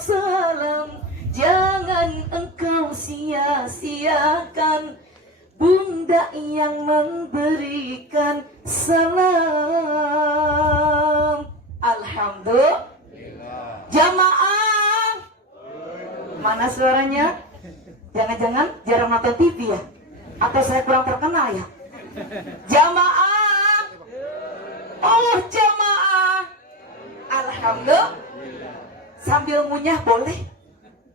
salam, jangan engkau sia-siakan Bunda yang memberikan salam. Alhamdulillah. Jamaah, mana suaranya? Jangan-jangan jarang nonton TV ya? Atau saya kurang terkenal ya? Jamaah, oh jamaah, alhamdulillah. Sambil ngunyah boleh,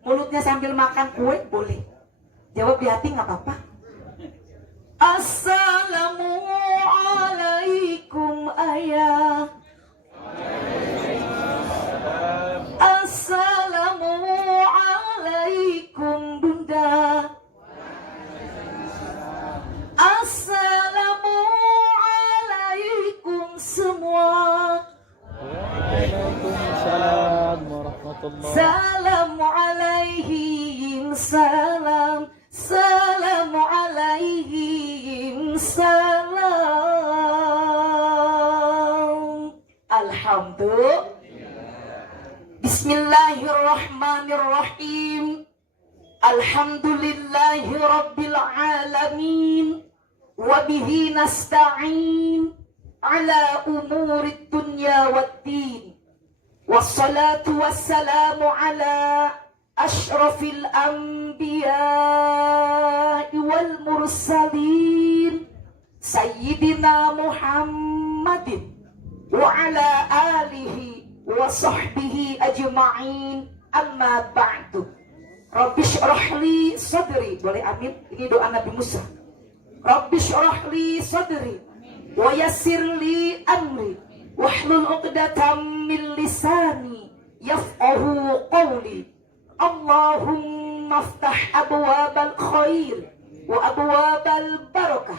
mulutnya sambil makan kue boleh. Jawab di hati nggak apa-apa. Assalamualaikum ayah. Assalamualaikum bunda. Assalamualaikum semua. Waalaikumsalam warahmatullahi. Salam alaihim salam. Salam alaihim salam. Alhamdulillah. Bismillahirrahmanirrahim. Alhamdulillahi rabbil alamin. Wabihi nasta'in ala umurid dunya waddin. Wassalatu wassalamu ala ashrafil anbiya'i wal mursalin Sayyidina Muhammadin wa ala alihi wa sahbihi ajma'in, amma ba'du. Rabbi syrah li sadri. Boleh amin? Ini doa Nabi Musa. Rabbi syrah li sadri wa yassir li amri wahlul 'uqdatam min lisani yafqahu qawli. Allahumma aftah abwabal khair wa abwabal barakah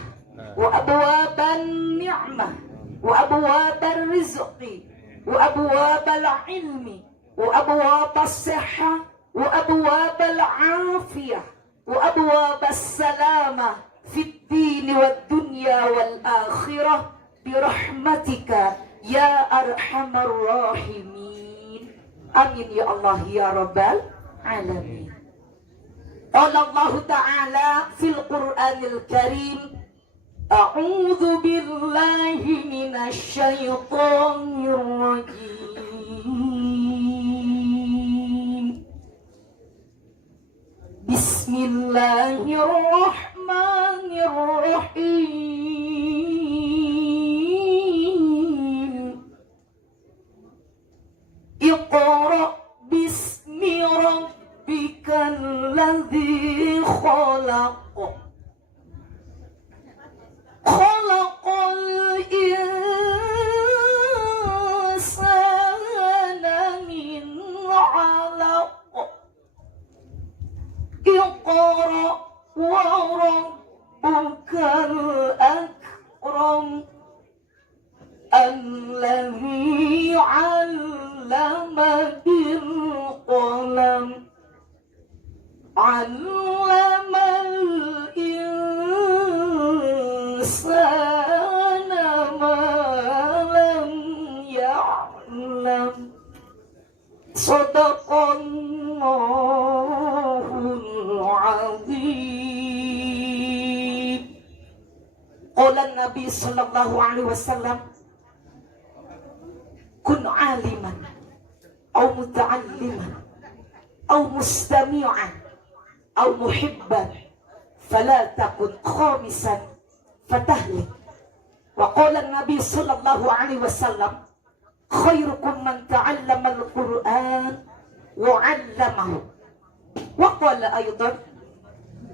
wa abwabal ni'mah wa abwabal rizqi wa abwabal ilmi wa abwabas sihah wa abwabal afiyah wa abwabas salamah fid din wad dunya wal akhirah birahmatika ya arhamar rahimin. Amin ya Allah ya rabbal alamin. Qala Allah ta'ala fil Qur'anil Karim, a'udzu billahi minasy syaithanir rajim. Bismillahirrahmanirrahim. Iqra bismi rabbikal ladzi khalaq. Khalaqal insana min 'alaq. Iqra wa rabbukal akram. Alladzi 'allama bil qalam. 'Allamal insana ma lam ya'lam. Shadaqallahul 'azim. Qala Nabi sallallahu alaihi wasallam, kun 'aliman aw muta'alliman aw mustami'an aw muhibban fala takun khamisan fatahlik. Wa qala Nabi sallallahu alaihi wasallam, khairukum man ta'allama al-Qur'an wa 'allamahu. Wa qala aydan,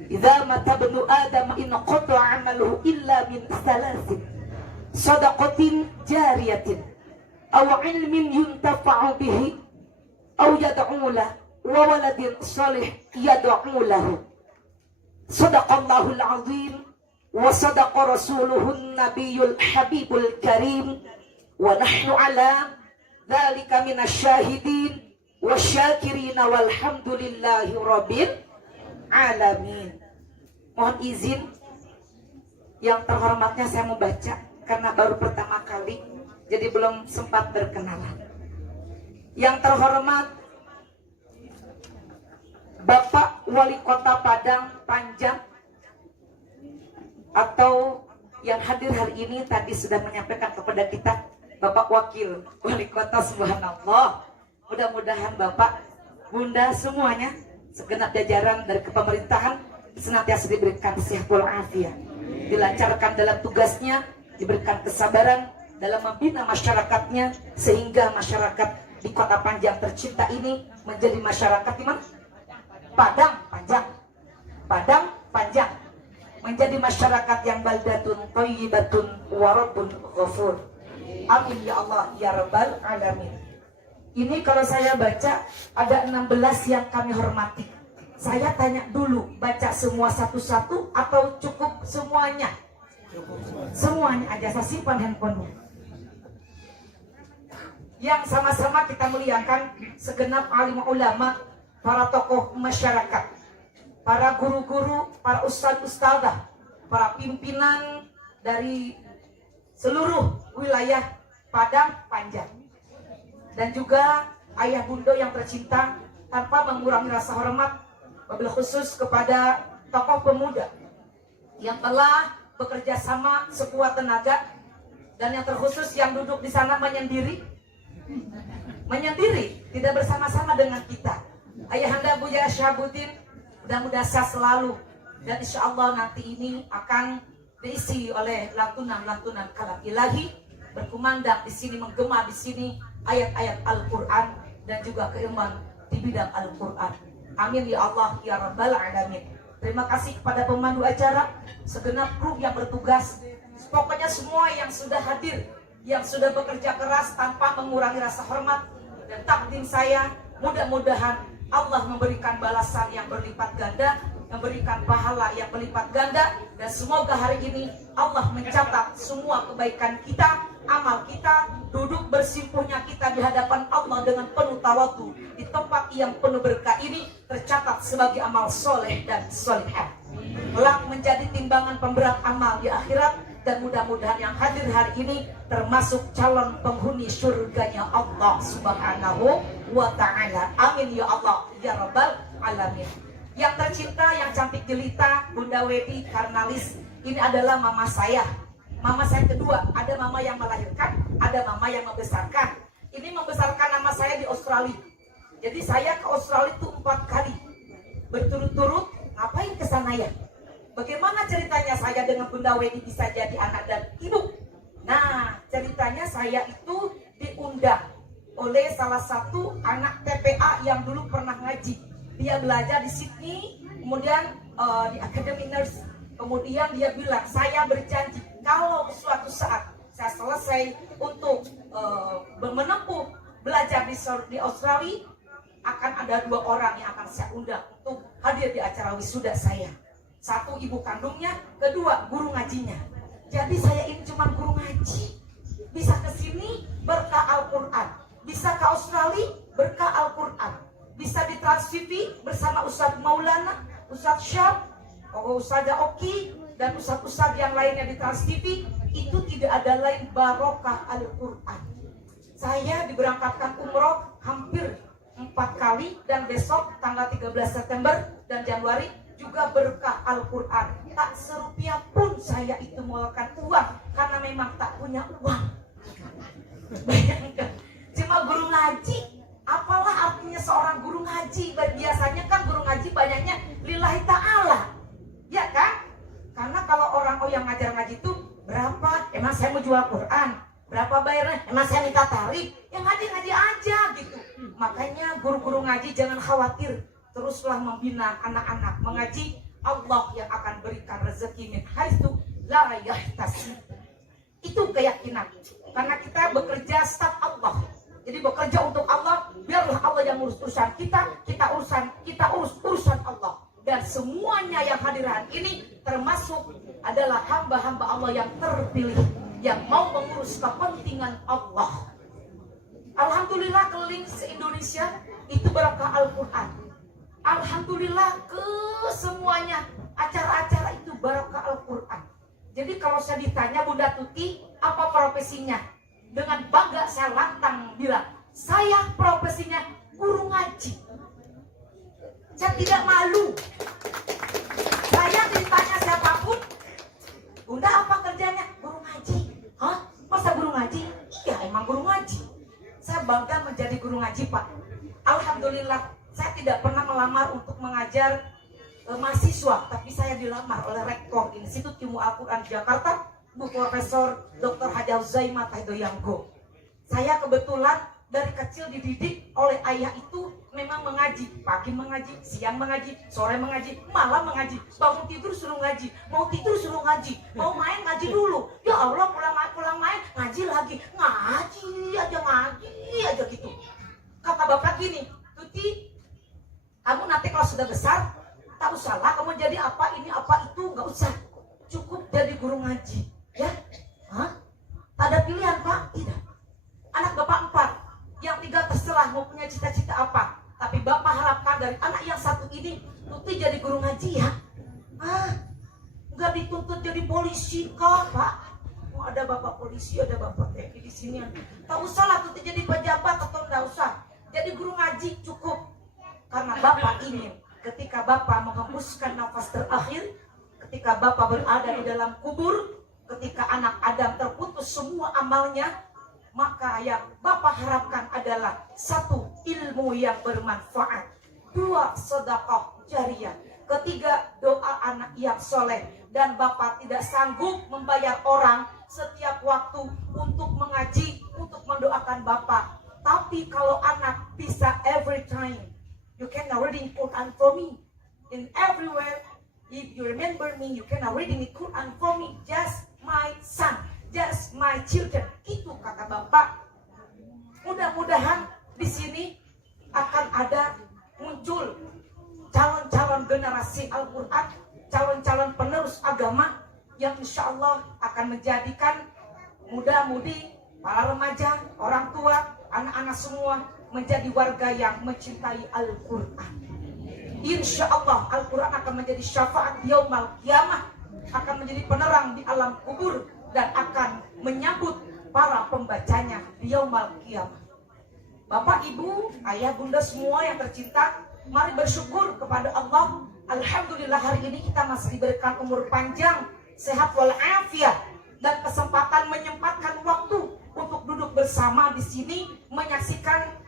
idza mata ibnu adam in qata'a 'amaluhu illa min thalathin, sadaqatin jariyatin aw 'ilmin yuntafa'u bihi aw yad'u lahu wa waladin salih yad'u lahu. Sadaqallahul 'azim wa sadaqa rasuluhun nabiyyul habibul karim. Wa nahnu ala dzalika minasyahidin wasyakirin walhamdulillahi rabbil alamin. Mohon izin yang terhormatnya saya mau baca karena baru pertama kali, jadi belum sempat berkenalan. Yang terhormat Bapak Wali Kota Padang Panjang atau yang hadir hari ini tadi sudah menyampaikan kepada kita, Bapak Wakil Wali Kota, subhanallah. Mudah-mudahan Bapak, Bunda semuanya, segenap jajaran dari kepemerintahan senantiasa diberikan sehatul afiat, dilancarkan dalam tugasnya, diberikan kesabaran dalam membina masyarakatnya, sehingga masyarakat di Kota Panjang tercinta ini menjadi masyarakat di mana? Padang Panjang. Padang Panjang menjadi masyarakat yang baldatun thayyibatun wa rabbun ghafur. Amin ya Allah ya rabbal alamin. Ini kalau saya baca ada 16 yang kami hormati. Saya tanya dulu, baca semua satu-satu atau cukup semuanya? Semuanya aja, saya simpan handphonenya. Yang sama-sama kita muliakan segenap alim ulama, para tokoh masyarakat, para guru-guru, para ustadz-ustadzah, para pimpinan dari seluruh wilayah Padang Panjang, dan juga ayah bunda yang tercinta, tanpa mengurangi rasa hormat, wabil khusus kepada tokoh pemuda yang telah bekerja sama sekuat tenaga, dan yang terkhusus yang duduk di sana menyendiri, tidak bersama-sama dengan kita. Ayahanda Buya Syahabuddin, mudah-mudahan sehat selalu, dan insya Allah nanti ini akan diisi oleh lantunan-lantunan kalam ilahi, berkumandang di sini, menggema di sini ayat-ayat Al-Quran dan juga keilmuan di bidang Al-Quran. Amin ya Allah ya Rabbal Alamin. Terima kasih kepada pemandu acara, segenap kru yang bertugas, pokoknya semua yang sudah hadir, yang sudah bekerja keras tanpa mengurangi rasa hormat dan takdim saya. Mudah-mudahan Allah memberikan balasan yang berlipat ganda, memberikan pahala yang berlipat ganda, dan semoga hari ini Allah mencatat semua kebaikan kita, amal kita, duduk bersimpuhnya kita di hadapan Allah dengan penuh tawadhu di tempat yang penuh berkah ini tercatat sebagai amal soleh dan solehah, kelak menjadi timbangan pemberat amal di akhirat, dan mudah-mudahan yang hadir hari ini termasuk calon penghuni surganya Allah Subhanahu wa ta'ala. Amin ya Allah ya Rabbal Alamin. Yang tercinta, yang cantik jelita, Bunda Wedi Karnalis, ini adalah mama saya. Mama saya kedua, ada mama yang melahirkan, ada mama yang membesarkan. Ini membesarkan nama saya di Australia. Jadi saya ke Australia itu 4 kali berturut-turut. Ngapain ke sana ya? Bagaimana ceritanya saya dengan Bunda Wedi bisa jadi anak dan ibu? Nah, ceritanya saya itu diundang oleh salah satu anak TPA yang dulu pernah ngaji. Dia belajar di Sydney, kemudian di Academy Nurse. Kemudian dia bilang, saya berjanji kalau suatu saat saya selesai untuk menempuh belajar di Australia, akan ada 2 orang yang akan saya undang untuk hadir di acara wisuda saya. 1 ibu kandungnya, kedua guru ngajinya. Jadi saya ini cuma guru ngaji. Bisa ke sini berkah Al-Quran, bisa ke Australia berkah Al-Quran, bisa di Trans TV bersama Ustadz Maulana, Ustadz Syab, Ustazah Oki, dan Ustadz-Ustadz yang lainnya di Trans TV. Itu tidak ada lain barokah Al-Quran. Saya diberangkatkan umroh hampir 4 kali, dan besok tanggal 13 September dan Januari juga berkah Al-Quran. Tak serupiah pun saya itu mengeluarkan uang, karena memang tak punya uang. Bayangkan, cuma guru ngaji. Apalah artinya seorang guru ngaji? Biasanya kan guru ngaji banyaknya lillahi ta'ala, ya kan? Karena kalau orang yang ngajar ngaji itu berapa? Emang saya mau jual Quran? Berapa bayarnya? Emang saya minta tarif? Yang ngaji-ngaji aja gitu. Makanya guru-guru ngaji jangan khawatir, teruslah membina anak-anak mengaji. Allah yang akan berikan rezeki min haitsu la yahtasib. Itu keyakinan. Karena kita bekerja staf Allah. Jadi bekerja untuk Allah, biarlah Allah yang urus urusan kita, kita urus urusan Allah. Dan semuanya yang hadir hari ini termasuk adalah hamba-hamba Allah yang terpilih, yang mau mengurus kepentingan Allah. Alhamdulillah keliling se-Indonesia itu berkah Al-Quran. Alhamdulillah ke semuanya acara-acara itu barokah Al-Quran. Jadi kalau saya ditanya, Bunda Tuti apa profesinya, dengan bangga saya lantang bilang, saya profesinya guru ngaji. Saya tidak malu. Saya ditanya siapapun, Bunda apa kerjanya? Guru ngaji. Hah? Masa guru ngaji? Iya, emang guru ngaji. Saya bangga menjadi guru ngaji, Pak. Alhamdulillah, saya tidak pernah melamar untuk mengajar mahasiswa, tapi saya dilamar oleh Rektor Institut Ilmu Al-Quran Jakarta, Bu Profesor Dr. Haja Zaimah Tahidoyanggo. Saya kebetulan dari kecil dididik oleh ayah itu memang mengaji, pagi mengaji, siang mengaji, sore mengaji, malam mengaji, bangun tidur suruh ngaji, mau tidur suruh ngaji, mau main ngaji dulu. Ya Allah, pulang main ngaji lagi, ngaji aja gitu. Kata bapak gini, Tuti, kamu nanti kalau sudah besar, tak usahlah kamu jadi apa ini apa itu, nggak usah, cukup jadi guru ngaji, ya? Hah? Tak ada pilihan Pak? Tidak. Anak bapak 4, yang 3 terserah mau punya cita-cita apa. Tapi bapak harapkan dari anak yang satu ini, Tuti jadi guru ngaji ya. Nggak dituntut jadi polisi kok Pak. Oh, ada bapak polisi, ada bapak TNI di sini. Tak usah lah Tuti jadi pejabat atau nggak usah. Jadi guru ngaji cukup. Karena bapak ingin ketika bapak menghembuskan nafas terakhir, ketika bapak berada di dalam kubur, ketika anak Adam terputus semua amalnya, maka yang bapak harapkan adalah 1, ilmu yang bermanfaat, 2, sedekah jariyah, 3, doa anak yang soleh. Dan bapak tidak sanggup membayar orang setiap waktu untuk mengaji, untuk mendoakan bapak. Tapi kalau anak bisa every time, you can reading Quran for me, in everywhere, if you remember me, you can reading Quran for me, just my son, just my children. Itu kata bapak. Mudah-mudahan di sini akan ada muncul calon-calon generasi Al-Quran, calon-calon penerus agama yang insya Allah akan menjadikan muda-mudi, para remaja, orang tua, anak-anak semua menjadi warga yang mencintai Al-Quran. Insya Allah Al-Quran akan menjadi syafaat yaumal kiamah, akan menjadi penerang di alam kubur, dan akan menyambut para pembacanya di yaumal kiamah. Bapak, Ibu, Ayah, Bunda semua yang tercinta, mari bersyukur kepada Allah. Alhamdulillah hari ini kita masih diberikan umur panjang, sehat walafiat, dan kesempatan menyempatkan waktu untuk duduk bersama di sini menyaksikan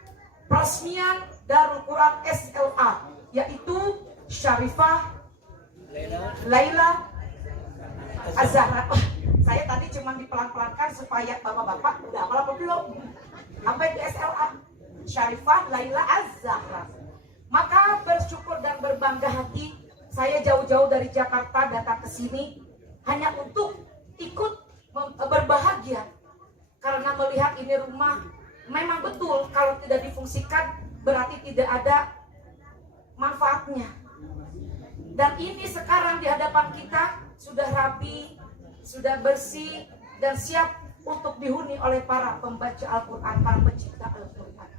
peresmian Darul Quran SLA, yaitu Syarifah Laila Az-Zahra. Saya tadi cuma dipelan-pelankan supaya bapak-bapak udah hafal apa belum? Sampai di SLA, Syarifah Laila Az-Zahra. Maka bersyukur dan berbangga hati, saya jauh-jauh dari Jakarta datang ke sini hanya untuk ikut berbahagia, karena melihat ini rumah memang betul kalau tidak difungsikan berarti tidak ada manfaatnya. Dan ini sekarang di hadapan kita sudah rapi, sudah bersih, dan siap untuk dihuni oleh para pembaca Al-Quran, para pencipta Al-Quran.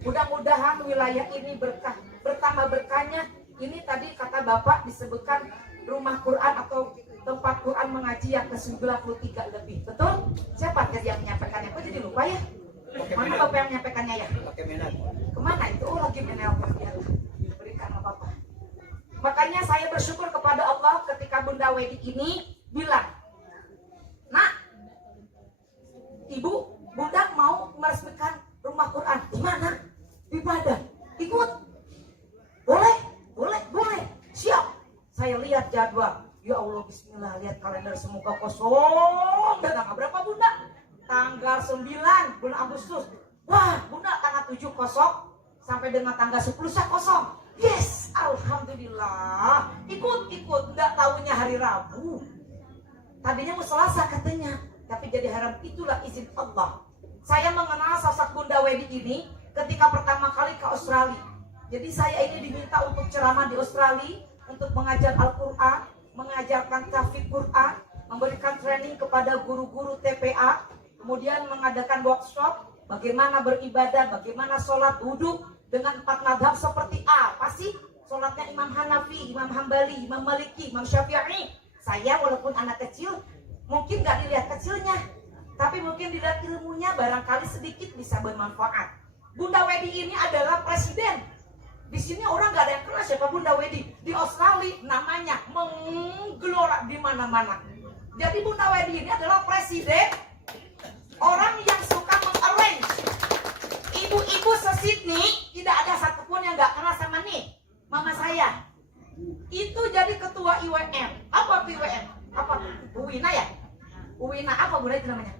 Mudah-mudahan wilayah ini berkah, bertambah berkahnya. Ini tadi kata Bapak disebutkan rumah Quran atau tempat Quran mengaji yang ke-93 lebih. Betul? Siapa yang menyampaikannya? Kok jadi lupa ya? Mana Bapak yang menyampaikannya ya? Kemana itu? Oh, lagi menelpon dia. Berikan Bapak. Makanya saya bersyukur kepada Allah ketika Bunda Wedi ini bilang, "Nak, Ibu, Bunda mau meresmikan rumah Quran." Di mana? Di Padang. Ikut? Boleh? Siap. Saya lihat jadwal. Ya Allah, bismillah, lihat kalender semoga kosong. Dan tanggal berapa Bunda? Tanggal 9 bulan Agustus. Wah, Bunda tanggal 7 kosong sampai dengan tanggal 10 saya kosong. Yes, alhamdulillah. Ikut. Enggak tahunya hari Rabu. Tadinya mau Selasa katanya, tapi jadi haram. Itulah izin Allah. Saya mengenal sosok Bunda Wedi ini ketika pertama kali ke Australia. Jadi saya ini diminta untuk ceramah di Australia, untuk mengajar Al-Quran, mengajarkan tahfidz Quran, memberikan training kepada guru-guru TPA, kemudian mengadakan workshop bagaimana beribadah, bagaimana sholat wudhu dengan 4 madhab seperti apa sih sholatnya Imam Hanafi, Imam Hambali, Imam Maliki, Imam Syafi'i. Saya walaupun anak kecil mungkin gak dilihat kecilnya, tapi mungkin dilihat ilmunya barangkali sedikit bisa bermanfaat. Bunda Wedi ini adalah presiden Di sini orang nggak ada yang kenal siapa Bunda Wedi. Di Australia namanya menggelora di mana-mana. Jadi Bunda Wedi ini adalah presiden orang yang suka mengarrange. Ibu-ibu se-Sydney tidak ada satupun yang nggak kenal sama nih mama saya. Itu jadi ketua IWM. Apa itu IWM? Apa? UWINA ya? UWINA apa Bunda itu namanya?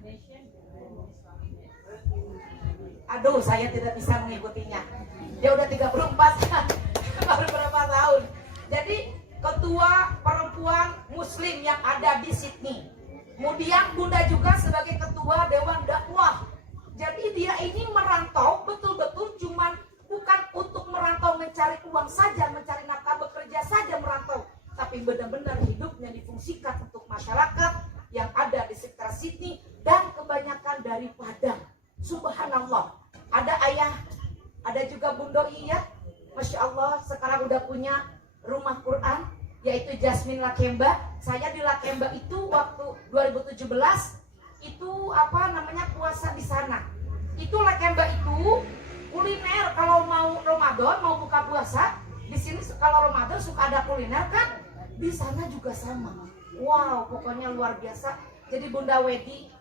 Aduh, saya tidak bisa mengikutinya. Dia udah 34 baru berapa tahun. Jadi ketua perempuan muslim yang ada di Sydney. Kemudian Bunda juga sebagai ketua Dewan Dakwah. Jadi dia ini merantau betul-betul cuman bukan untuk merantau mencari uang saja, mencari nafkah bekerja saja merantau, tapi benar-benar hidupnya difungsikan untuk masyarakat yang ada di sekitar Sydney dan kebanyakan dari Padang. Subhanallah. Ada ayah, ada juga Bunda Iya, Masya Allah sekarang udah punya rumah Quran, yaitu Jasmine Lakemba. Saya di Lakemba itu waktu 2017 itu puasa di sana. Itu Lakemba itu kuliner kalau mau Ramadan, mau buka puasa. Di sini kalau Ramadan suka ada kuliner kan? Di sana juga sama. Wow, pokoknya luar biasa. Jadi Bunda Wedi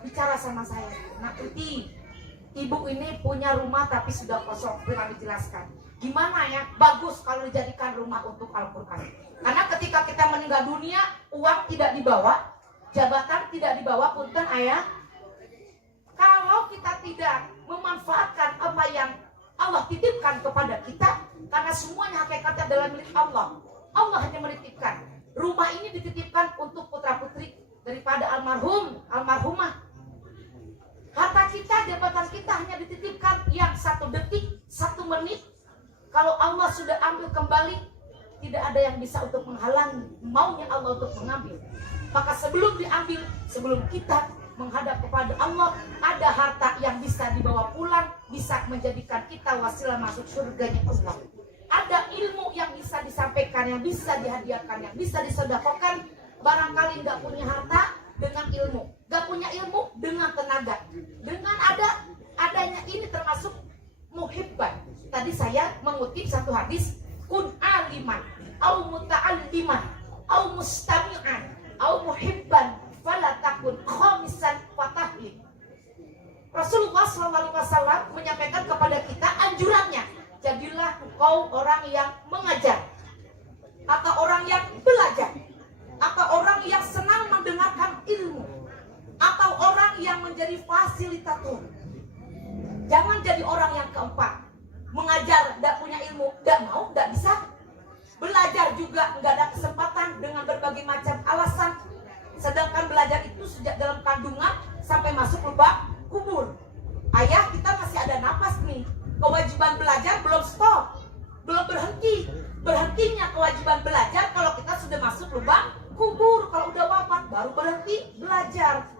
bicara sama saya, nah ibu ini punya rumah tapi sudah kosong, pernah dijelaskan. Gimana ya? Bagus kalau dijadikan rumah untuk Al-Quran. Karena ketika kita meninggal dunia, uang tidak dibawa, jabatan tidak dibawa, punten ayah. Kalau kita tidak memanfaatkan apa yang Allah titipkan kepada kita, karena semuanya hakikatnya adalah milik Allah. Allah hanya menitipkan. Rumah ini dititipkan untuk putra-putri daripada almarhumah. Harta kita, jabatan kita hanya dititipkan yang 1 detik, 1 menit. Kalau Allah sudah ambil kembali, tidak ada yang bisa untuk menghalangi maunya Allah untuk mengambil. Maka sebelum diambil, sebelum kita menghadap kepada Allah, ada harta yang bisa dibawa pulang, bisa menjadikan kita wasilah masuk surganya Allah. Ada ilmu yang bisa disampaikan, yang bisa dihadiahkan, yang bisa disedekahkan. Barangkali nggak punya harta dengan ilmu, nggak punya ilmu dengan tenaga. Dengan adanya ini termasuk muhibban. Tadi saya mengutip satu hadis, kun aliman, au muta'alliman, au mustami'an, au muhibban, fala takun khamisan fatahlim. Rasulullah SAW menyampaikan kepada kita anjurannya, jadilah engkau orang yang mengajar, atau orang yang belajar, atau orang yang senang mendengarkan ilmu, atau orang yang menjadi fasilitator. Jangan jadi orang yang keempat, mengajar tidak punya ilmu, tidak mau, tidak bisa. Belajar juga nggak ada kesempatan dengan berbagai macam alasan. Sedangkan belajar itu sejak dalam kandungan sampai masuk lubang kubur. Ayah, kita masih ada napas nih. Kewajiban belajar belum stop, belum berhenti. Berhentinya kewajiban belajar kalau kita sudah masuk lubang kubur. Kalau udah wafat baru berhenti belajar.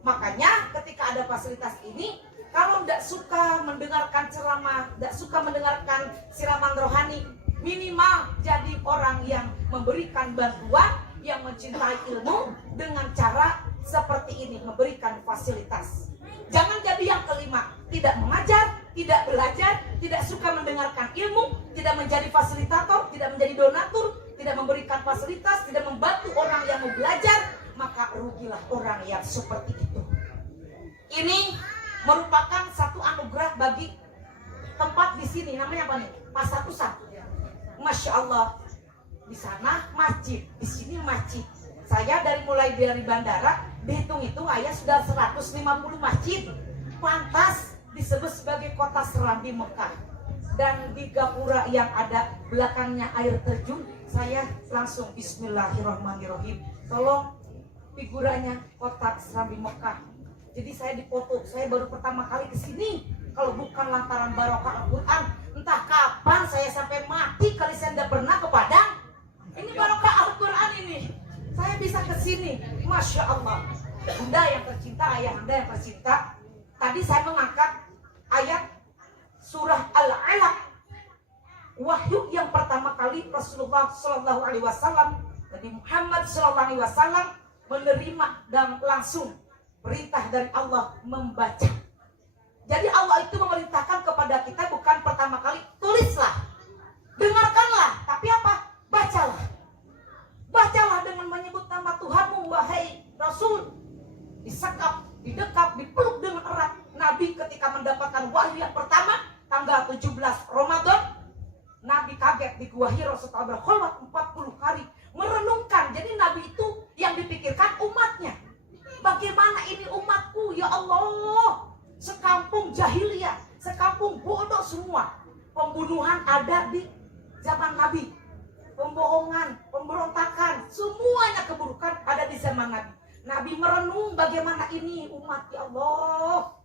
Makanya ketika ada fasilitas ini, kalau tidak suka mendengarkan ceramah, tidak suka mendengarkan siraman rohani, minimal jadi orang yang memberikan bantuan, yang mencintai ilmu dengan cara seperti ini, memberikan fasilitas. Jangan jadi yang kelima, tidak mengajar, tidak belajar, tidak suka mendengarkan ilmu, tidak menjadi fasilitator, tidak menjadi donatur, tidak memberikan fasilitas, tidak membantu orang yang mau belajar, maka rugilah orang yang seperti itu. Ini merupakan satu anugerah bagi tempat di sini, namanya apa nih? Pasar Usah. Masya Allah, di sana masjid, di sini masjid. Saya mulai dari bandara, dihitung-hitung ayah sudah 150 masjid. Pantas disebut sebagai kota Serambi Mekah. Dan di gapura yang ada belakangnya air terjun, saya langsung bismillahirrahmanirrahim. Tolong figuranya kota Serambi Mekah. Jadi saya dipoto, saya baru pertama kali ke sini. Kalau bukan lantaran barokah Al-Quran, entah kapan saya sampai mati kali saya tidak pernah ke Padang. Ini barokah Al-Quran ini. Saya bisa ke sini, Masya Allah. Bunda yang tercinta, ayah anda yang tercinta. Tadi saya mengangkat ayat surah Al-Alaq. Wahyu yang pertama kali Rasulullah SAW, Nabi Muhammad SAW menerima dan langsung perintah dari Allah membaca. Jadi Allah itu memerintahkan kepada kita bukan pertama kali tulislah, dengarkanlah, tapi apa? Bacalah. Bacalah dengan menyebut nama Tuhanmu, wahai Rasul. Disekap, didekap, dipeluk dengan erat. Nabi ketika mendapatkan wahyu yang pertama, tanggal 17 Ramadan, Nabi kaget di Gua Hira setelah berkhulwat 40 hari. Merenungkan, jadi Nabi itu yang dipikirkan umatnya. Bagaimana ini umatku, ya Allah. Sekampung jahiliyah, sekampung bodoh semua. Pembunuhan ada di zaman Nabi. Pembohongan, pemberontakan, semuanya keburukan ada di zaman Nabi. Nabi merenung bagaimana ini umat, ya Allah,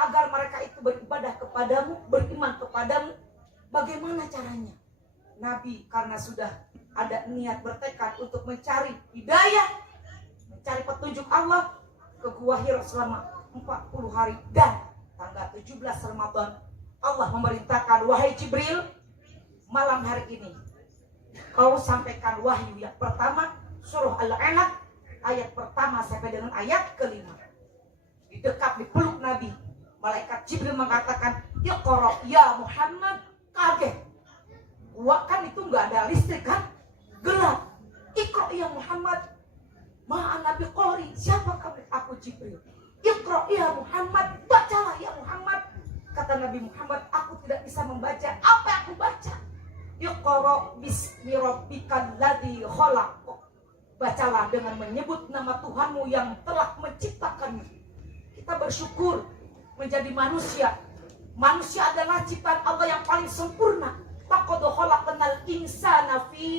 agar mereka itu beribadah kepadamu, beriman kepadamu. Bagaimana caranya? Nabi karena sudah ada niat bertekad untuk mencari hidayah, mencari petunjuk Allah, ke Gua Hira selama 40 hari. Dan tanggal 17 Ramadan Allah memerintahkan, wahai Jibril, malam hari ini kau sampaikan wahyu yang pertama, surah Al-Alaq ayat pertama sampai dengan ayat kelima. Didekap, dipeluk Nabi. Malaikat Jibril mengatakan, Iqra ya Muhammad. Kaget. Gua kan itu nggak ada listrik kan, gelap. Iqra ya Muhammad. Ma'an Nabi Qori. Siapa kamu? Aku Jibril. Iqra ya Muhammad. Bacalah ya Muhammad. Kata Nabi Muhammad, aku tidak bisa membaca apa yang aku baca. Iqra bismi rabbikal ladzi khalaq. Bacalah dengan menyebut nama Tuhanmu yang telah menciptakanmu. Kita bersyukur menjadi manusia. Manusia adalah ciptaan Allah yang paling sempurna. Laqad khalaqnal insana fi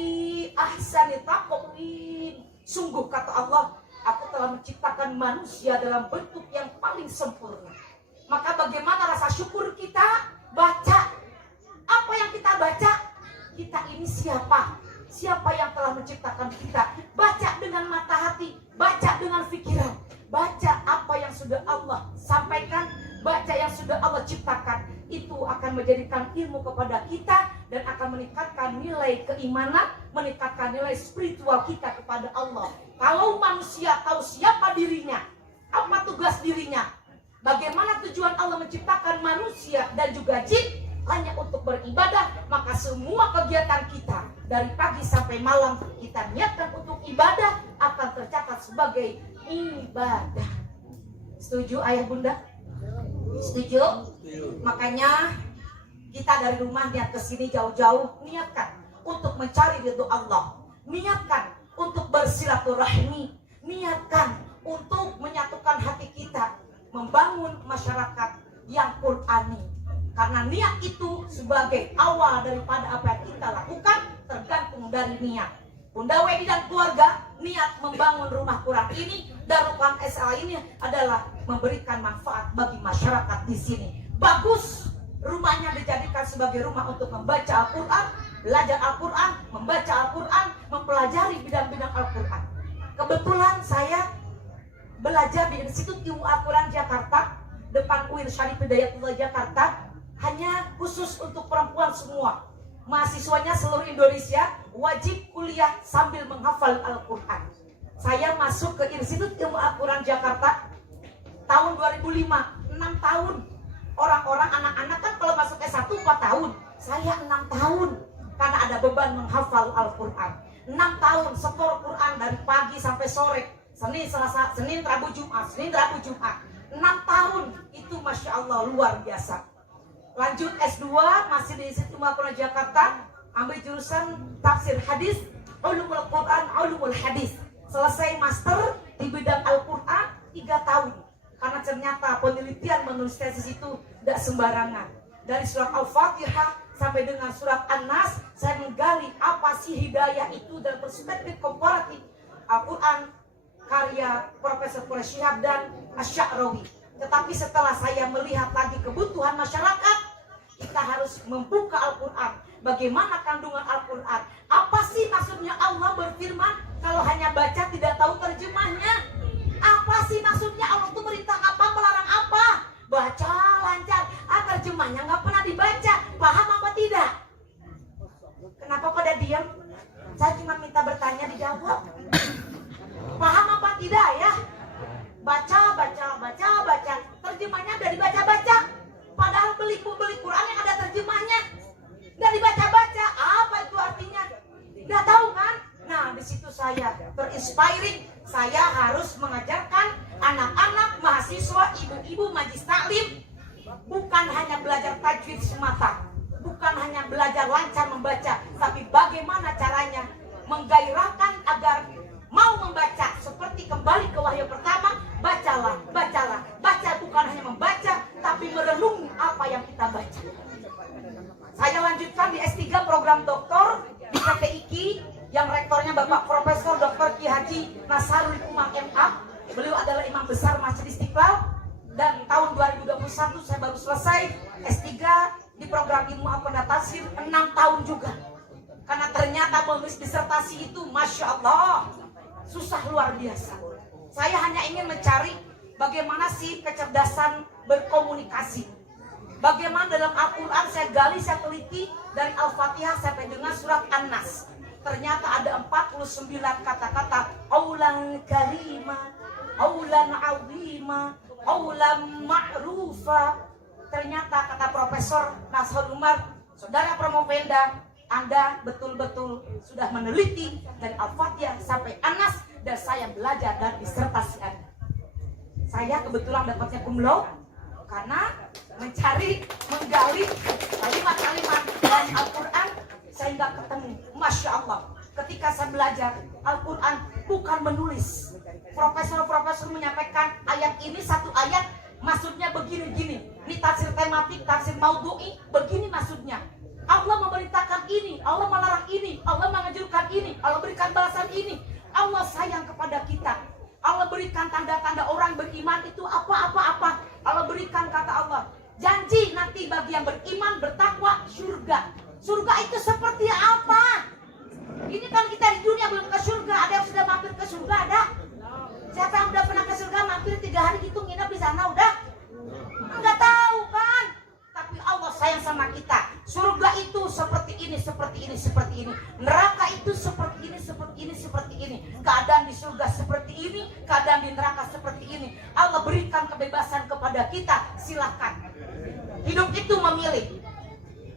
ahsani taqwim. Sungguh kata Allah, aku telah menciptakan manusia dalam bentuk yang paling sempurna. Maka bagaimana rasa syukur kita? Baca. Apa yang kita baca? Kita ini siapa? Siapa yang telah menciptakan kita? Baca dengan mata hati, baca dengan pikiran, baca apa yang sudah Allah sampaikan, baca yang sudah Allah ciptakan. Itu akan menjadikan ilmu kepada kita dan akan meningkatkan nilai keimanan, meningkatkan nilai spiritual kita kepada Allah. Kalau manusia tahu siapa dirinya, apa tugas dirinya, bagaimana tujuan Allah menciptakan manusia dan juga jin hanya untuk beribadah, maka semua kegiatan kita dari pagi sampai malam kita niatkan untuk ibadah akan tercatat sebagai ibadah. Setuju ayah bunda? Setuju? Makanya kita dari rumah niat kesini jauh-jauh, niatkan untuk mencari ridho Allah, niatkan untuk bersilaturahmi, niatkan untuk menyatukan hati kita, membangun masyarakat yang Qur'ani. Karena niat itu sebagai awal daripada apa yang kita lakukan tergantung dari niat. Bunda Wedi dan keluarga niat membangun rumah Quran ini, Darul Quran SA ini adalah memberikan manfaat bagi masyarakat di sini. Bagus rumahnya dijadikan sebagai rumah untuk membaca Al-Quran, belajar Al-Quran, membaca Al-Quran, mempelajari bidang-bidang Al-Quran. Kebetulan saya belajar di Institut Ilmu Al-Quran Jakarta, depan UIN Syarif Hidayatullah Jakarta, hanya khusus untuk perempuan semua. Mahasiswanya seluruh Indonesia wajib kuliah sambil menghafal Al-Quran. Saya masuk ke Institut Ilmu Al-Quran Jakarta tahun 2005, 6 tahun. Orang-orang anak-anak kan kalau masuk S1 4 tahun, saya 6 tahun. Karena ada beban menghafal Al-Quran. 6 tahun setor Quran dari pagi sampai sore. Senin, Selasa, Senin, Rabu, Jumat, Senin, Rabu, Jumat. 6 tahun, itu Masya Allah luar biasa. Lanjut S2 masih di Institut Ilmu Al-Quran Jakarta, ambil jurusan tafsir hadis, ulumul Quran, ulumul hadis. Selesai master di bidang Al-Quran 3 tahun. Karena ternyata penelitian menulis tesis itu tidak sembarangan. Dari surat Al-Fatihah sampai dengan surat An-Nas, saya menggali apa sih hidayah itu dalam perspektif komparatif Al-Quran karya Profesor Quraish Shihab dan Asy-Sya'rawi. Tetapi setelah saya melihat lagi kebutuhan masyarakat, kita harus membuka Al-Quran. Bagaimana kandungan Al-Quran? Apa sih maksudnya Allah berfirman kalau hanya baca tidak tahu terjemahnya? Apa sih maksudnya Allah itu merintah apa, melarang apa? Baca lancar, terjemahnya nggak pernah dibaca. Paham apa tidak? Kenapa pada diam? Saya cuma minta bertanya dijawab. Paham apa tidak ya? Baca. Terjemahnya dari baca-baca. Pada inspiring. Saya harus mengajarkan anak-anak, mahasiswa, ibu-ibu majlis taklim bukan hanya belajar tajwid semata, bukan hanya belajar lancar membaca, tapi bagaimana caranya menggairahkan agar mau membaca. Seperti kembali ke wahyu pertama, bacalah, bacalah. Baca bukan hanya membaca, tapi merenung apa yang kita baca. Saya lanjutkan di S3 program doktor di PT IKI yang rektornya Bapak Profesor Dr. Ki Haji Nasarul Umar MA. Beliau adalah imam besar Masjid Istiqlal, dan tahun 2021 saya baru selesai S3 di program ilmu Al-Quran Tafsir 6 tahun juga. Karena ternyata menulis disertasi itu Masya Allah susah luar biasa. Saya hanya ingin mencari bagaimana sih kecerdasan berkomunikasi. Bagaimana dalam Al-Quran saya gali, saya teliti dari Al-Fatihah sampai dengan surat An-Nas. Ternyata ada 49 kata-kata aulan karimah, aulan azimah, aulan ma'rufa. Ternyata kata Profesor Nasrul Umar, saudara Promovenda, Anda betul-betul sudah meneliti dari Al-Fatihah sampai An-Nas, dan saya belajar dari disertasi Anda. Saya kebetulan dapatnya cum laude karena mencari, menggali kalimat-kalimat dari Al-Quran sehingga ketemu. Masya Allah, ketika saya belajar Al-Quran bukan menulis. Profesor-profesor menyampaikan ayat ini satu ayat maksudnya begini-gini. Ini tafsir tematik, tafsir maudhu'i, begini maksudnya. Allah memerintahkan ini, Allah melarang ini, Allah menganjurkan ini, Allah berikan balasan ini. Allah sayang kepada kita. Allah berikan tanda-tanda orang beriman itu apa-apa-apa. Allah berikan kata Allah, janji nanti bagi yang beriman, bertakwa, surga. Surga itu seperti apa? Ini kan kita di dunia belum ke surga. Ada yang sudah mampir ke surga? Ada? Siapa yang udah pernah ke surga mampir 3 hari gitu nginep di sana udah? Enggak tahu kan? Tapi Allah sayang sama kita. Surga itu seperti ini, seperti ini, seperti ini. Neraka itu seperti ini, seperti ini, seperti ini. Keadaan di surga seperti ini, keadaan di neraka seperti ini. Allah berikan kebebasan kepada kita. Silakan. Hidup itu memilih.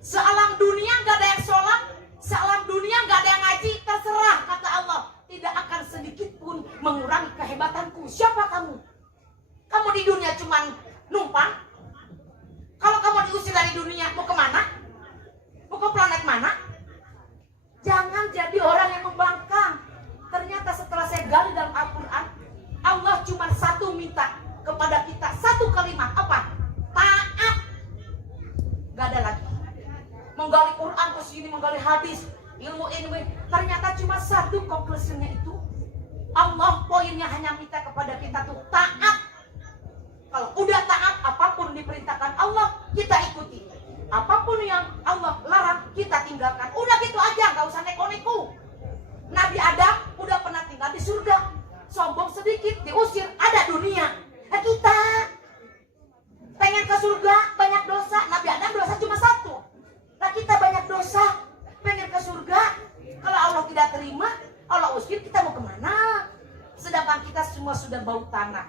Sealam dunia nggak ada yang sholat, sealam dunia nggak ada yang ngaji, terserah kata Allah. Tidak akan sedikit pun mengurangi kehebatanku. Siapa kamu? Kamu di dunia cuman numpang. Kalau kamu diusir dari dunia, mau kemana? Mau ke planet mana? Jangan jadi orang yang membangkang. Ternyata setelah saya gali dalam Al-Quran, Allah cuma satu minta kepada kita, satu kalimat. Apa? Taat. Gak ada lagi. Menggali Quran ke sini, menggali hadis, ilmu ini. Ternyata cuma satu konklusinya itu. Allah poinnya hanya minta kepada kita tuh taat. Kalau udah taat, apapun diperintahkan Allah, kita ikuti. Apapun yang Allah larang, kita tinggalkan. Udah gitu aja, gak usah neko-neko. Nabi Adam udah pernah tinggal di surga. Sombong sedikit, diusir, ada dunia. Nah kita pengen ke surga, banyak dosa. Nabi Adam dosa cuma satu. Nah kita banyak dosa, pengen ke surga. Kalau Allah tidak terima, Allah usir, kita mau kemana? Sedangkan kita semua sudah bau tanah.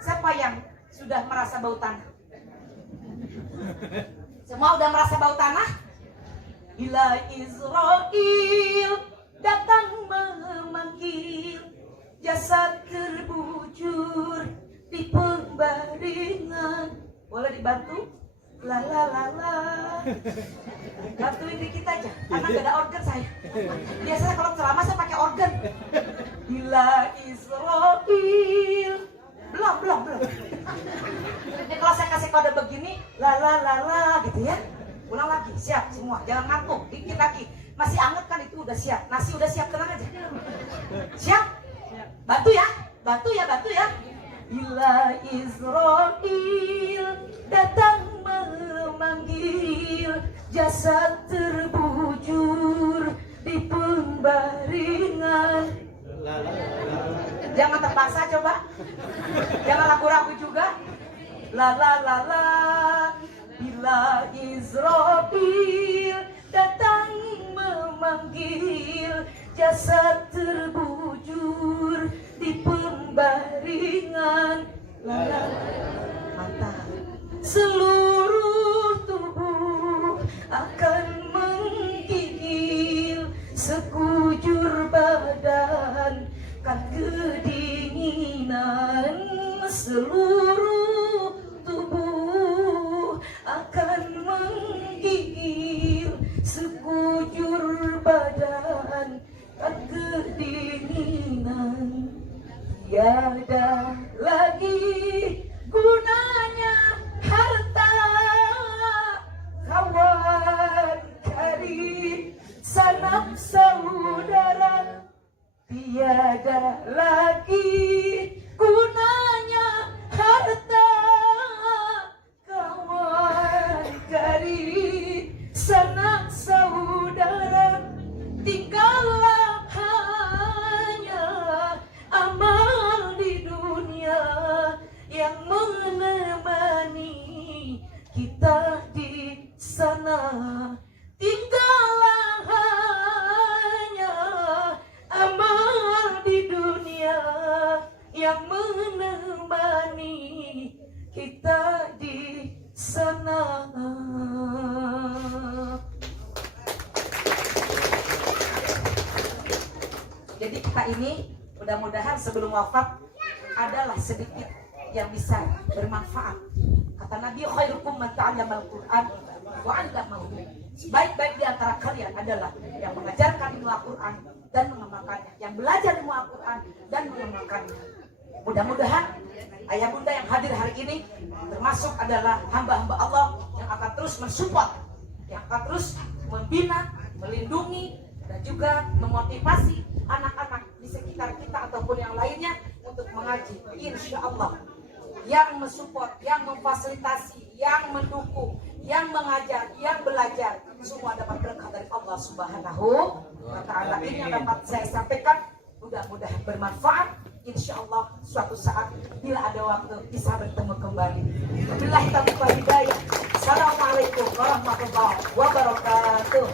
Siapa yang sudah merasa bau tanah? Semua udah merasa bau tanah? Bila Israel datang memanggil, jasad terbujur di pembaringan. Boleh dibantu? La la la la. Bantuin dikit aja, karena gak ada organ saya. Biasanya kalau ceramah saya pakai organ. Bila Israel. Belum. Ini kalau saya kasih kode begini, la la la la gitu ya. Ulang lagi, siap semua, jangan ngantuk, dikit lagi. Masih anget kan itu udah siap, nasi udah siap, tenang aja. Siap? Bantu ya. Bila Israel datang memanggil, jasad terbujur di pembaringan. Jangan terpaksa, coba. Jangan ragu-ragu juga. La la la la. Bila Israel datang memanggil, jasad terbujur di pembaringan. La la la. Mantap. Seluruh tubuh akan menggigil, sekujur badan kan Jadi kita ini mudah-mudahan sebelum wafat adalah sedikit yang bisa bermanfaat. Kata Nabi, khairukum man ta'allama al-Qur'an wa 'allamahu. Baik-baik di antara kalian adalah yang mengajarkan ilmu Al-Qur'an dan mengamalkannya, yang belajar ilmu Al-Qur'an dan mengamalkannya. Mudah-mudahan ayah bunda yang hadir hari ini termasuk adalah hamba-hamba Allah yang akan terus mensupport, yang akan terus membina, melindungi, dan juga memotivasi anak-anak di sekitar kita ataupun yang lainnya untuk mengaji. Insya Allah yang mensupport, yang memfasilitasi, yang mendukung, yang mengajar, yang belajar, semua dapat berkah dari Allah Subhanahu wa Ta'ala. Ini yang dapat saya sampaikan, mudah-mudahan bermanfaat. Insya Allah suatu saat bila ada waktu bisa bertemu kembali. Wabillahi taufiq wal hidayah. Assalamualaikum warahmatullahi wabarakatuh.